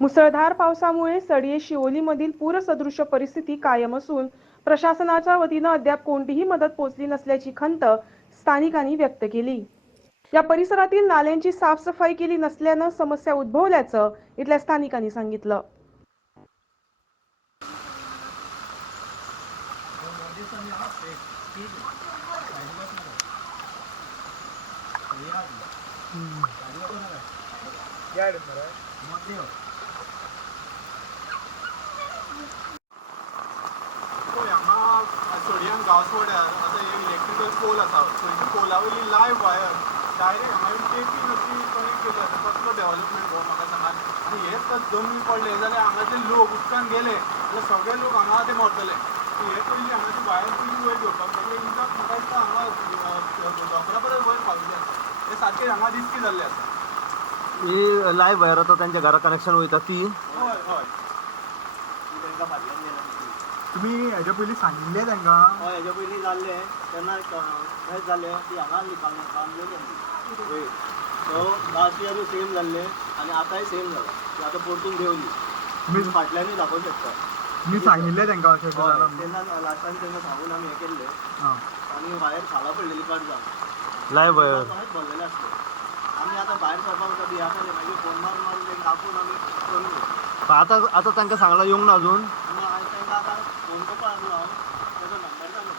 मुसळधार पावसामुळे सडिये शिवोलीमधील पूरसदृश परिस्थिती कायम असून प्रशासनाच्या वतीनं अद्याप कोणतीही मदत पोहोचली नसल्याची खंत स्थानिकांनी व्यक्त केली. या परिसरातील नाल्यांची साफसफाई केली नसल्यानं समस्या उद्भवल्याचं इथल्या स्थानिकांनी सांगितलं पळय हांगा गांवसवाड्यार आतां एक इलेक्ट्रिकल पोल आसा थंयची पोलावयली लायव्ह वायर डायरेक्ट हांगा येवन टेपी अशी कनेक्ट केली आसा कसलो डेव्हलपमेंट हो म्हाका सांगात आनी हेच जर जमनी पडले. जाल्यार हांगाचे लोक उदकान गेले. जाल्यार सगळे लोक हांगा ते मरतले हे पयलीं हांगाची वायर ती वयर घेवपाक म्हणजे उदक म्हाका दिसता हांगा दोकरा पर्यंत वयर पाविल्लें आसा हे सारकें हांगा रिस्की जाल्लें आसा ही लायव्ह वायर आता त्यांच्या घरा कनेक्शन वयता ती हय हय. तुमी हेच्या पयलीं सांगिल्लें तांकां हय हेच्या पयलीं जाल्ले तेन्ना खंय जाल्ले ती हांगा बांदलेली सो लास्ट इयरूय सेम जाल्ले आनी आतांय सेम जाला ती आतां परतून देवली तुमी फाटल्यानूय दाखोवंक शकता. तुमी सांगिल्लें तांकां अशें अशें जालां. तेन्ना लास्टान तेन्ना सांगून आमी हें केल्लें हां. आनी भायर खाला पडलेली काड जावन लायव्ह वायर तशेंच भरलेले आसले आमी आतां भायर सरपाक वता भियाताले मागीर फोन मारून मारून तेंका दाखोवन आमी करून आता आता तांकां सांगला येवंक ना अजून? आतां हांव नंबर जालो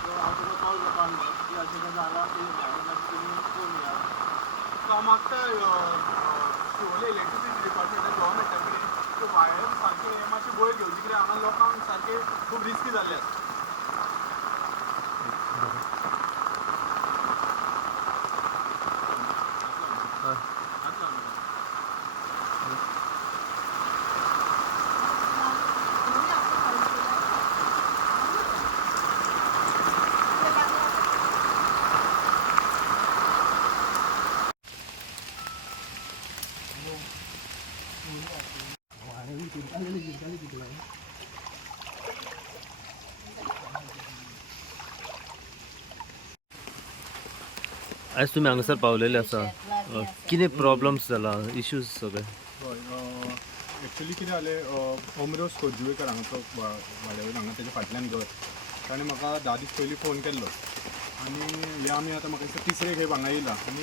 सो हांव कॉल की अशें कितें जालां भायर शिवोले इलेक्ट्रिसिटी डिपार्टमेंटान गव्हर्मेंटा कडेन त्यो वायर सारके हे मातशे वयर घेवचे कित्याक हांगा लोकांक सारके खूब रिस्की जाल्ले आसा आयज तुमी हांगासर पावलेले आसा कितें प्रॉब्लम्स जाला इश्यूज सगळे. हय एक्चुली कितें जालें ओमरोज खोर्जुवेकर हांगाचो वाड्यावयलो हांगा तेज्या फाटल्यान घर ताणें म्हाका धा दीस पयलीं फोन केल्लो आनी हे आमी आतां म्हाका दिसता तिसरे खेप हांगा येयला आनी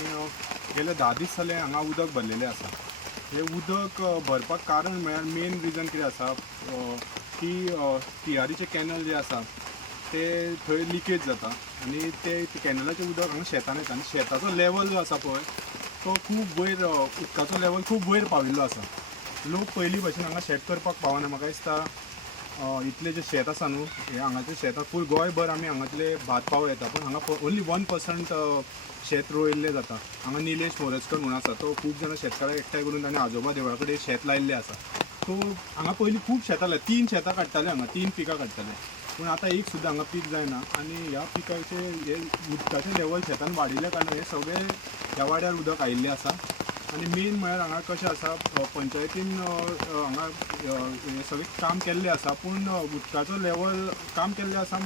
गेले धा दीस जाले हांगा उदक भरलेलें आसा हे उदक भरपाक कारण म्हळ्यार मेन रिजन कितें आसा की तियारीचे कॅनल जे आसा ते थंय लिकेज जाता आनी ते कॅनलाचें उदक हांगा शेतान येता आनी शेताचो लेवल जो आसा पळय तो खूब वयर उदकाचो लेवल खूब वयर पाविल्लो आसा लोक पयलीं भशेन हांगा शेत करपाक पावना. म्हाका दिसता इतलें जें शेत आसा न्हू हे हांगाचें शेत फूल गोंयभर आमी हांगातले भात पाव येता. पूण हांगा ओन्ली वन पर्संट शेत रोयल्लें जाता. हांगा निलेश मोरजकर म्हणून आसा. तो खूब जाणां शेतकाराक एकठांय करून ताणें आजोबा देवळा कडेन शेत लायिल्लें आसा. सो हांगा पयलीं खूब शेताले तीन शेतां काडटाले हांगा. तीन पिकां काडटाले. पूण आतां एक सुद्दां हांगा पीक जायना आनी ह्या पिकाचे हे उदकाचें लेवल शेतान वाडिल्ल्या कारणान हे सगळे ह्या वाड्यार उदक आयिल्लें आसा आनी मेन म्हळ्यार हांगा कशें आसा पंचायतीन हांगा हें सगळें काम केल्लें आसा पूण अ, उदकाचो लेवल काम केल्लें आसा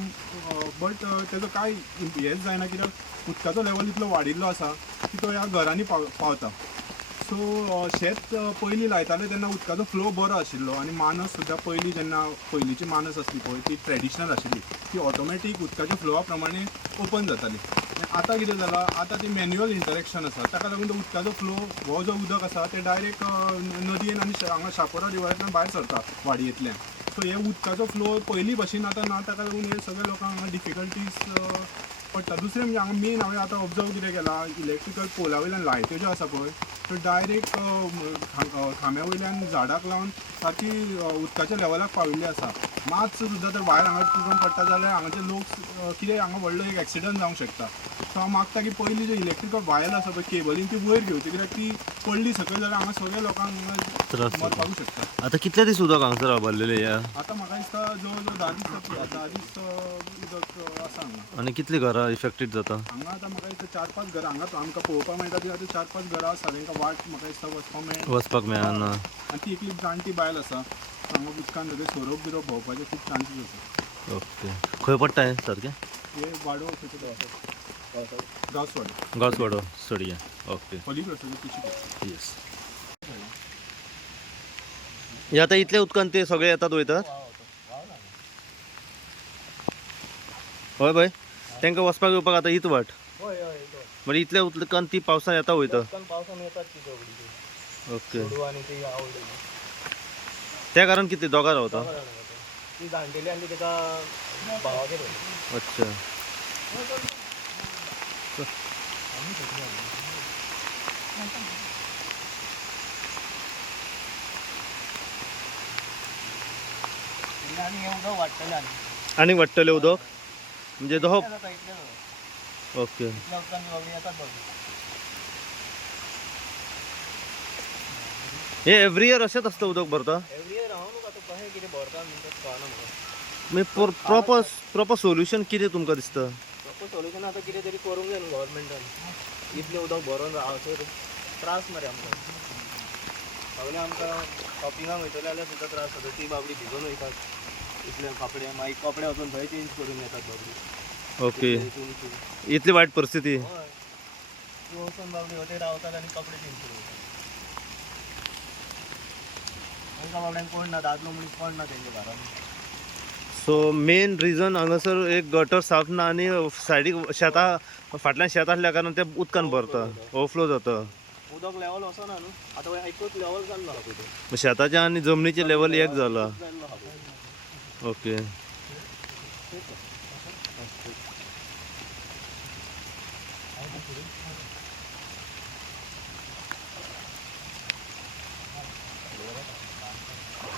बट तेजो कांय हेंच जायना कित्याक उदकाचो लेवल इतलो वाडिल्लो आसा की तो ह्या घरांनी पाव पावता. सो शेत पयलीं लायताले तेन्ना उदकाचो फ्लो बरो आशिल्लो आनी मानस सुद्दां पयलीं जेन्ना पयलींची मानस आसली पळय ती ट्रेडिशनल आशिल्ली ती ऑटोमॅटीक उदकाच्या फ्लोआ प्रमाणे ओपन जाताली आतां कितें जालां आतां ती मॅन्युअल इंटरॅक्शन आसा ताका लागून तो उदकाचो फ्लो हो जो उदक आसा ते डायरेक्ट नदयेन आनी हांगा शापोरा रिवरांतल्यान भायर सरता वाडयेंतल्यान सो हे उदकाचो फ्लो पयलीं भशेन आतां ना ताका लागून हे सगळे लोकांक हांगा डिफिकल्टीज पडटा दुसरें म्हणजे हांगा मेन हांवें आतां ऑब्जर्व कितें केलां इलेक्ट्रिकल पोला वयल्यान लायट्यो ज्यो आसा पळय त्यो डायरेक्ट खांब्या वयल्यान झाडाक लावन सारकी उदकाच्या लेवलाक पाविल्ली आसा मातसो सुद्दां तर भायर हांगा तुटून पडटा जाल्यार हांगाचे लोक कितें हांगा व्हडलो एक एक्सिडंट जावंक शकता. सो हांव मागता की पयलीं जे इलेक्ट्रिकल वायर आसा पळय केबलींग ती वयर घेवची कित्याक ती पडली सकयल जाल्यार हांगा सगळ्या लोकांक. मरपाकूच शकता. आता कितले दीस उदक हांगासर या? आतां म्हाका दिसता जवळ जवळ धा दीस. धा दीस उदक आसा हांगा. आणि कितली घरां? इफेक्टेड जाता. हांगा आतां म्हाका दिसता चार पाँच घरां हांगा आमकां पळोवपाक मेळटा ती आतां चार पाँच घरां आसा तांकां वाट म्हाका दिसता वचपाक मेळना वचपाक मेळना आनी ती एकली जाणटी बायल आसा हांगा उदकान सगळे सोरोप बिरोप भोंवपाचे खूब चान्सीस आसा ओके. खंय पडटा हें सारकें हे वाडो खंयचो तो आसा गांवसवाडी. सडया ओके. पलीकडे येस हे आता इथल्या उदकान ते सगळे येतात वयतात हय बाय तांकां वचपाक येवपाक आतां हीच वाट. होय म्हणजे इथल्या उदकान ती पावसान येता वयता पावसान येतात ती दोघडी ती ओके. ती आवडली. त्या कारण किती दोगां रावता ती जाणटेली ती ताका अच्छा. आणि हे उदक म्हणजे दो ओके इथल्या उदकान बाबडी हे एव्हरी इयर अशेंच आसता उदक भरता? एवरी इयर हांव न्हू आतां कशें कितें भरता म्हणटा कळना म्हाका म्हणजे प्रॉपर प्रॉपर सोल्युशन कितें तुमकां दिसता? प्रॉपर सोल्युशन आतां कितें तरी करूंक जाय न्हू गव्हर्मेंटान इतलें उदक भरून रावसर त्रास मरे आमकां सगळे आमकां शॉपिंगाक वयतले जाल्यार सुद्दां त्रास जाता ती बाबडी भिजून वयतात इतले कपडे मागीर कपडे वचून थंय चेंज करून येतात बाबडी. ओके. इतली वायट परिस्थिती. हय. ती वचून बाबडी हॉटेल रावतात आनी कपडे चेंज करून वयतात तांकां बाबड्यांक कोण ना दादलो मनीस कोण ना तेंच्या घरान सो मेन रिजन हांगासर एक गटर साफ ना आनी सायडीक शेतां फाटल्यान शेत आसल्या कारणान ते उदकान भरता. ओवरफ्लो जाता. उदक लेवल वचना न्हू आतां एकूच लेवल जाल्लो शेताचे आनी जमनीचे लेवल एक जाला जाल्लो आहा पळय ओके